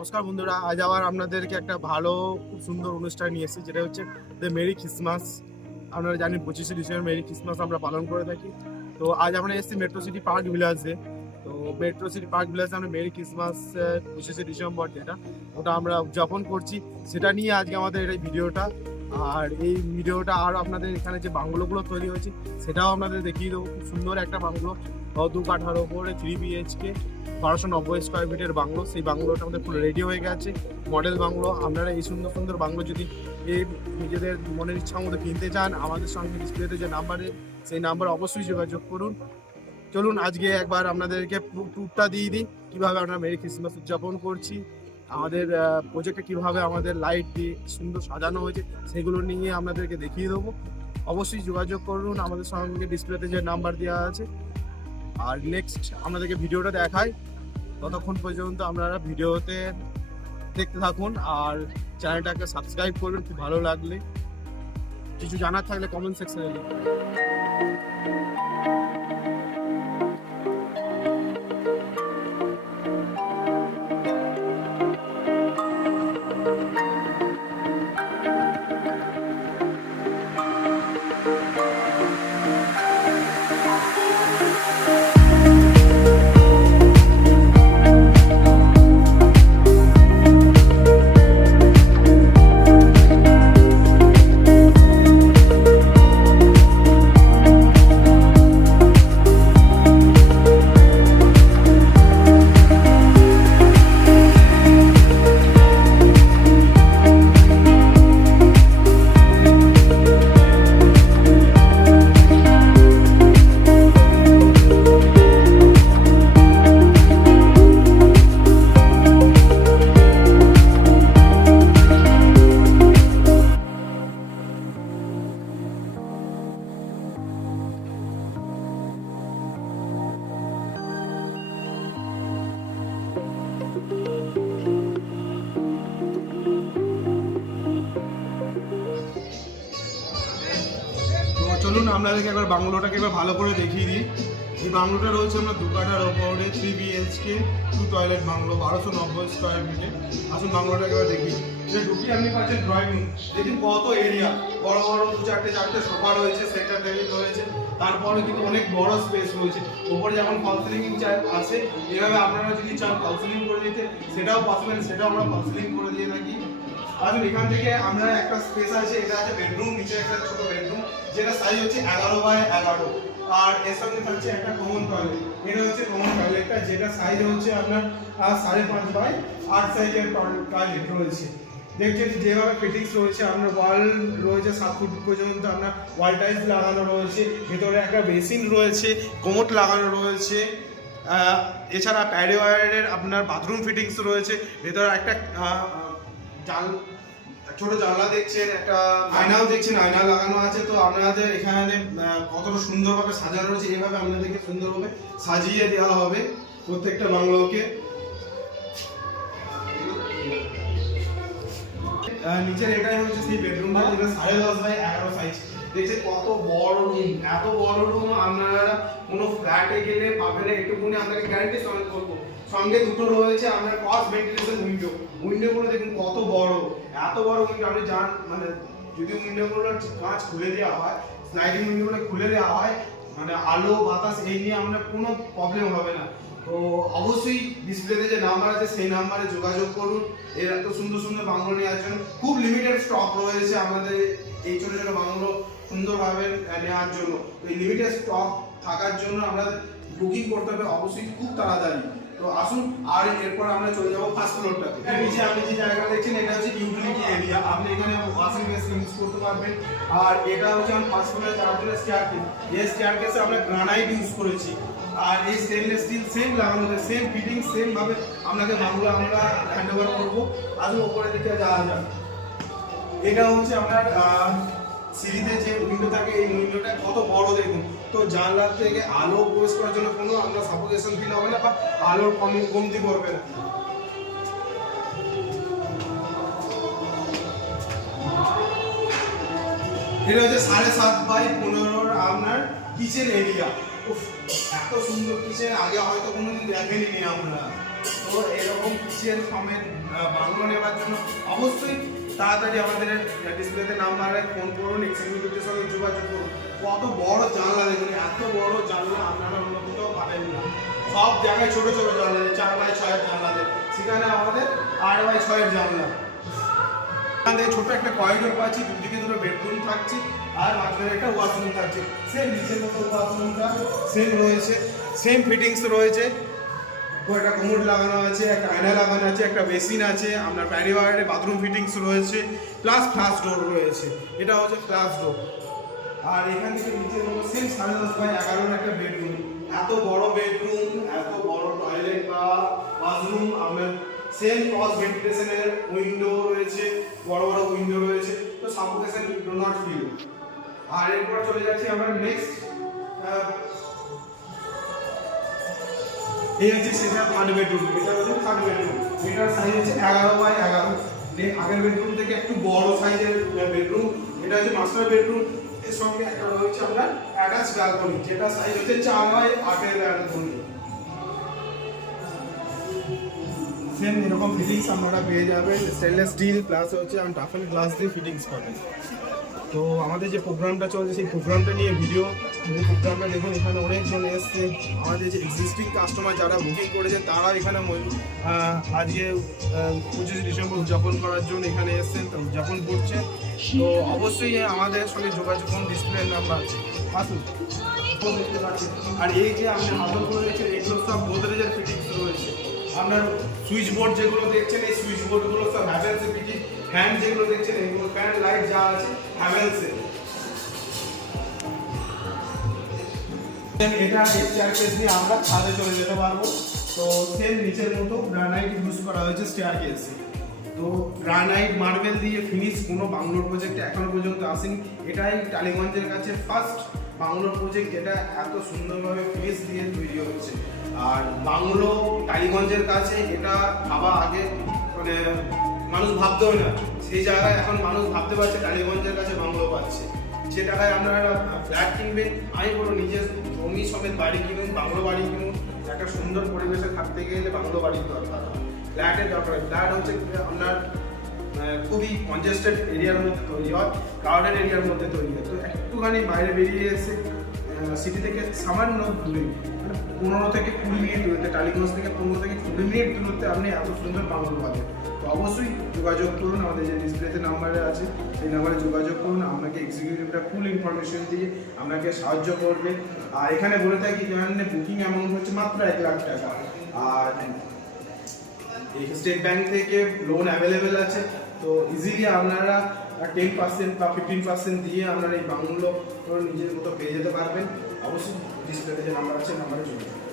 নমস্কার বন্ধুরা, আজ আবার আপনাদেরকে একটা ভালো খুব সুন্দর অনুষ্ঠান নিয়ে এসেছি, যেটা হচ্ছে দ্য মেরি ক্রিসমাস। আপনারা জানেন 25শে ডিসেম্বর মেরি ক্রিসমাস আমরা পালন করে থাকি। তো আজ আমরা এসেছি মেট্রো সিটি পার্ক ভিলাজে। তো মেট্রো সিটি পার্ক ভিলাজে আমরা মেরি ক্রিসমাস 25শে ডিসেম্বর যেটা ওটা আমরা উদযাপন করছি, সেটা নিয়ে আজকে আমাদের এই ভিডিওটা। আর এই ভিডিওটা আর আপনাদের এখানে যে বাংলোগুলো তৈরি হয়েছে সেটাও আপনাদের দেখিয়ে দেবো। খুব সুন্দর একটা বাংলো, 2 কাঠার ওপরে 3 BHK 1290 স্কোয়ার ফিটের বাংলো। সেই বাংলোটা আমাদের পুরো রেডি হয়ে গেছে, মডেল বাংলো। আপনারা এই সুন্দর সুন্দর বাংলো যদি এই নিজেদের মনের ইচ্ছা মতো কিনতে চান, আমাদের সঙ্গে ডিসপ্লেতে যে নাম্বারে, সেই নাম্বারে অবশ্যই যোগাযোগ করুন। চলুন আজকে একবার আপনাদেরকে ট্যুরটা দিয়ে দিই, কীভাবে আমরা মেরি ক্রিসমাস উদযাপন করছি, আমাদের প্রজেক্টে কীভাবে আমাদের লাইট দিয়ে সুন্দর সাজানো হয়েছে সেগুলো নিয়ে আপনাদেরকে দেখিয়ে দেবো। অবশ্যই যোগাযোগ করুন আমাদের সঙ্গে, ডিসপ্লেতে যে নাম্বার দেওয়া আছে। আর নেক্সট আপনাদেরকে ভিডিওটা দেখাই, ততক্ষণ পর্যন্ত আপনারা ভিডিওতে দেখতে থাকুন আর চ্যানেলটাকে সাবস্ক্রাইব করবেন। খুব ভালো লাগলে কিছু জানার থাকলে কমেন্ট সেকশনে লিখুন। চলুন আপনাদেরকে একবার বাংলোটাকে এবার ভালো করে দেখিয়ে দিই। এই বাংলোটা রয়েছে আমরা 2 কাঠার ওপরে 3 BHK 2 টয়লেট বাংলো, 1290 স্কোয়ার ফিটে। আসুন বাংলোটাকে এবার দেখি। এটা ঢুকি আপনি পাচ্ছেন ড্রয়িং রুম, দেখুন কত এরিয়া, বড় বড় 2-4টে সোফা রয়েছে, সেন্টার টেবিল রয়েছে, তারপরে কিন্তু অনেক বড় স্পেস রয়েছে। ওপরে যেমন ফল সিলিং আছে, এভাবে আপনারা যদি চান ফল সিলিং করে দিতে সেটাও পসিবল, সেটাও আমরা ফল সিলিং করে দিয়ে থাকি। আসুন এখান থেকে আমরা একটা স্পেস আছে, এটা আছে বেডরুম, নিচে একটা ছোট বেডরুম যেটা সাইজ হচ্ছে 11x11, আর এর সঙ্গে থাকছে একটা কমন টয়লেট। এটা হচ্ছে কমন টয়লেটটা, যেটা সাইজ হচ্ছে আপনার 5.5x8 সাইজের টয়লেট রয়েছে। দেখছেন যেভাবে ফিটিংস রয়েছে, আপনার ওয়াল রয়েছে 7 ফুট পর্যন্ত, আপনার ওয়াল টাইলস লাগানো রয়েছে, ভেতরে একটা বেসিন রয়েছে, কোমোড লাগানো রয়েছে। এছাড়া প্যারিওয়ারের আপনার বাথরুম ফিটিংস রয়েছে, ভেতরে একটা ছোট জানলা দেখছেন, একটা আয়নাও দেখছেন, আয়না লাগানো আছে। তো আপনাদের এখানে কতটা সুন্দরভাবে সাজানো রয়েছে, এইভাবে আপনাদেরকে সুন্দরভাবে সাজিয়ে দেওয়া হবে প্রত্যেকটা বাংলোকে। নিচের এটাই হচ্ছে সেই বেডরুমটা, যেটা 10.5x11 সাইজ। দেখছেন কত বড় রুম, এত বড় রুম আপনারা কোনো ফ্ল্যাটে গেলে পাবেন না, একটুকুনি আপনাকে গ্যারান্টি সঙ্গে করবো। সঙ্গে দুটো রয়েছে আপনার ক্রস ভেন্টিলেশন উইন্ডোগুলো দেখুন কত বড়, এত বড় উইন্ডো। আপনি জান মানে যদি উইন্ডোগুলোর কাঁচ খুলে দেওয়া হয়, স্লাইডিং উইন্ডোগুলো খুলে দেওয়া হয়, মানে আলো বাতাস এই নিয়ে আপনার কোনো প্রবলেম হবে না। তো অবশ্যই ডিসপ্লেতে যে নাম্বার আছে সেই নাম্বারে যোগাযোগ করুন এর এত সুন্দর সুন্দর বাংলো নেওয়ার জন্য। খুব লিমিটেড স্টক রয়েছে আমাদের এই ছোটো ছোটো বাংলো সুন্দরভাবে নেওয়ার জন্য। এই লিমিটেড স্টক থাকার জন্য আমরা বুকিং করতে হবে অবশ্যই খুব তাড়াতাড়ি। তো আসুন, আর এরপর আমরা চলে যাবো ফার্স্ট ফ্লোরটাতে। নিচে আপনি যে জায়গা দেখছেন এটা হচ্ছে ইউটিলিটি এরিয়া, আপনি এখানে ওয়াশিং মেশিন ইউজ করতে পারবেন। আর এটা হচ্ছে আমার ফার্স্ট ফ্লোরে যাওয়ার জন্য স্টেয়ারকেস। এই স্টেয়ারকেসে আমরা গ্রানাইট ইউজ করেছি, আর এই স্টেনলেস স্টিল সেম লাগানো, সেম ফিটিং, সেম ভাবে আপনাকে বাংলো আমরা হ্যান্ড ওভার করবো। আসুন উপরের দিকে যাওয়া যাক। এটা হচ্ছে আপনার সিঁড়িতে যে উইন্ডো থাকে, এই উইন্ডোটা কত বড় দেখুন। তো জানলা থেকে আলো প্রবেশ করার জন্য কোনো আপনার সাফোকেশন ফিল হবে না বা আলোর কমতি করবে না। এটা হচ্ছে 7.5x15 আপনার কিচেন এরিয়া। এত সুন্দর কিচেন আগে হয়তো কোনোদিন দেখেনি আপনারা। তো এরকম কিচেন সমেত বাংলো নেওয়ার জন্য অবশ্যই তাড়াতাড়ি আমাদের ডিসপ্লেতে নাম্বারে ফোন করুন, এক্সিকিউটিভদের সঙ্গে যোগাযোগ করুন। কত বড় জানলা দেখুন, এত বড় জানলা আপনারা অন্য কোথাও পাবেন না। সব জায়গায় ছোট ছোট জানলা, 4x6 জানলা দেয়, সেখানে আমাদের 8x6 জানলা। এখান থেকে ছোট একটা করিডোর পাচ্ছি, দুদিকে দুটো বেডরুম থাকছে আর মাঝখানে একটা ওয়াশরুম থাকছে। সেম নিচের মতো ওয়াশরুমটা সেম রয়েছে, সেম ফিটিংস রয়েছে। তো একটা কমোড লাগানো আছে, একটা আয়না লাগানো আছে, একটা বেসিন আছে, আপনার প্যারিওয়ার্ডে বাথরুম ফিটিংস রয়েছে, প্লাস ফ্লাশ ডোর রয়েছে। এটা হচ্ছে ফ্লাশ ডোর। আর এখান থেকে নিচের মতো সেম 10.5x11 একটা বেডরুম। এত বড় বেডরুম, এত বড় টয়লেট বা বাথরুম, আপনার সেম ক্রস ভেন্টিলেশনের উইন্ডো রয়েছে, বড় বড় উইন্ডো রয়েছে, তো সাফোকেশন ডু নট ফিল। আর এরপর চলে যাচ্ছি আমরা নেক্সট। এই হচ্ছে সেটা থার্ড বেডরুম। এটা হচ্ছে থার্ড বেডরুম। এটার সাইজ হচ্ছে 11x11। আগের বেডরুম থেকে একটু বড় সাইজের বেডরুম। এটা হচ্ছে মাস্টার বেডরুম। এর সঙ্গে একটা রয়েছে আপনার অ্যাটাচ ব্যালকনি, যেটা সাইজ হচ্ছে 4x8 এর ব্যালকনি। সেম এরকম ফিটিংস আপনারা পেয়ে যাবেন, স্টেনলেস স্টিল প্লাস হচ্ছে টাফেল গ্লাস দিয়ে ফিটিংস পাবেন। তো আমাদের যে প্রোগ্রামটা চলছে সেই প্রোগ্রামটা নিয়ে ভিডিও, প্রোগ্রামটা দেখুন। এখানে অনেকজন এসছে, আমাদের যে এক্সিস্টিং কাস্টমার যারা বুকিং করেছেন তারা এখানে আজকে 25 ডিসেম্বর উদযাপন করার জন্য এখানে এসছেন, তো উদযাপন করছে। তো অবশ্যই আমাদের সঙ্গে যোগাযোগ করুন, ডিসপ্লে নাম্বার আসুন দেখতে পাচ্ছেন। আর এই যে আপনি হাতলগুলো দেখছেন, এগুলো সব গোদরেজের ফিটিংস রয়েছে। আপনার সুইচ বোর্ড যেগুলো দেখছেন, এই সুইচ বোর্ডগুলো সব হ্যাভেলসের ফিটিং। ফ্যান যেগুলো দেখছেন, এগুলো ফ্যান লাইট যা আছে হ্যাভেলসের। এটা স্টেয়ারকেস নিয়ে আমরা ছাদে চলে যেতে পারবো। তো সেম নিচের মতো গ্রানাইট ইউজ করা হয়েছে স্টেয়ারকেসে। তো গ্রানাইট মার্বেল দিয়ে ফিনিশ কোনো বাংলোর প্রজেক্টে এখনো পর্যন্ত আসেনি। এটাই টালিগঞ্জের কাছে ফার্স্ট বাংলোর প্রজেক্ট যেটা এত সুন্দরভাবে ফিনিশ দিয়ে তৈরি হচ্ছে। আর বাংলো টালিগঞ্জের কাছে এটা ভাবা আগে মানে মানুষ ভাবতেও না, সেই জায়গায় এখন মানুষ ভাবতে পারছে টালিগঞ্জের কাছে বাংলো পাচ্ছে। যে টাকায় আপনারা ফ্ল্যাট কিনবেন, আমি বলবো নিজের জমি সমেত বাড়ি কিনুন, বাংলো বাড়ি কিনুন। একটা সুন্দর পরিবেশে থাকতে গেলে বাংলো বাড়ির দরকার, ফ্ল্যাটের দরকার। ফ্ল্যাট হচ্ছে আপনার খুবই কনজেস্টেড এরিয়ার মধ্যে তৈরি হয়, ক্রাউডেড এরিয়ার মধ্যে তৈরি হয়। তো একটুখানি বাইরে বেরিয়ে এসে সিটি থেকে সামান্য দূরে, মানে 15 থেকে 20 মিনিট দূরত্বে, টালিগঞ্জ থেকে 15 থেকে 20 মিনিট দূরত্বে আপনি এত সুন্দর বাংলো পাবেন। তো অবশ্যই যোগাযোগ করুন, আমাদের যে ডিসপ্লেতে নাম্বারে আছে সেই নাম্বারে যোগাযোগ করুন। আপনাকে এক্সিকিউটিভটা ফুল ইনফরমেশন দিয়ে আপনাকে সাহায্য করবে। আর এখানে বলে থাকি জানেন বুকিং অ্যামাউন্ট হচ্ছে মাত্র 1 লাখ টাকা। আর স্টেট ব্যাংক থেকে লোন অ্যাভেলেবেল আছে। তো ইজিলি আপনারা 10% বা 15% দিয়ে আপনারা এই বাংলো নিজের মতো পেয়ে যেতে পারবেন। অবশ্যই ডিসপ্লেতে যে নাম্বার আছে নাম্বারে যোগাযোগ করুন।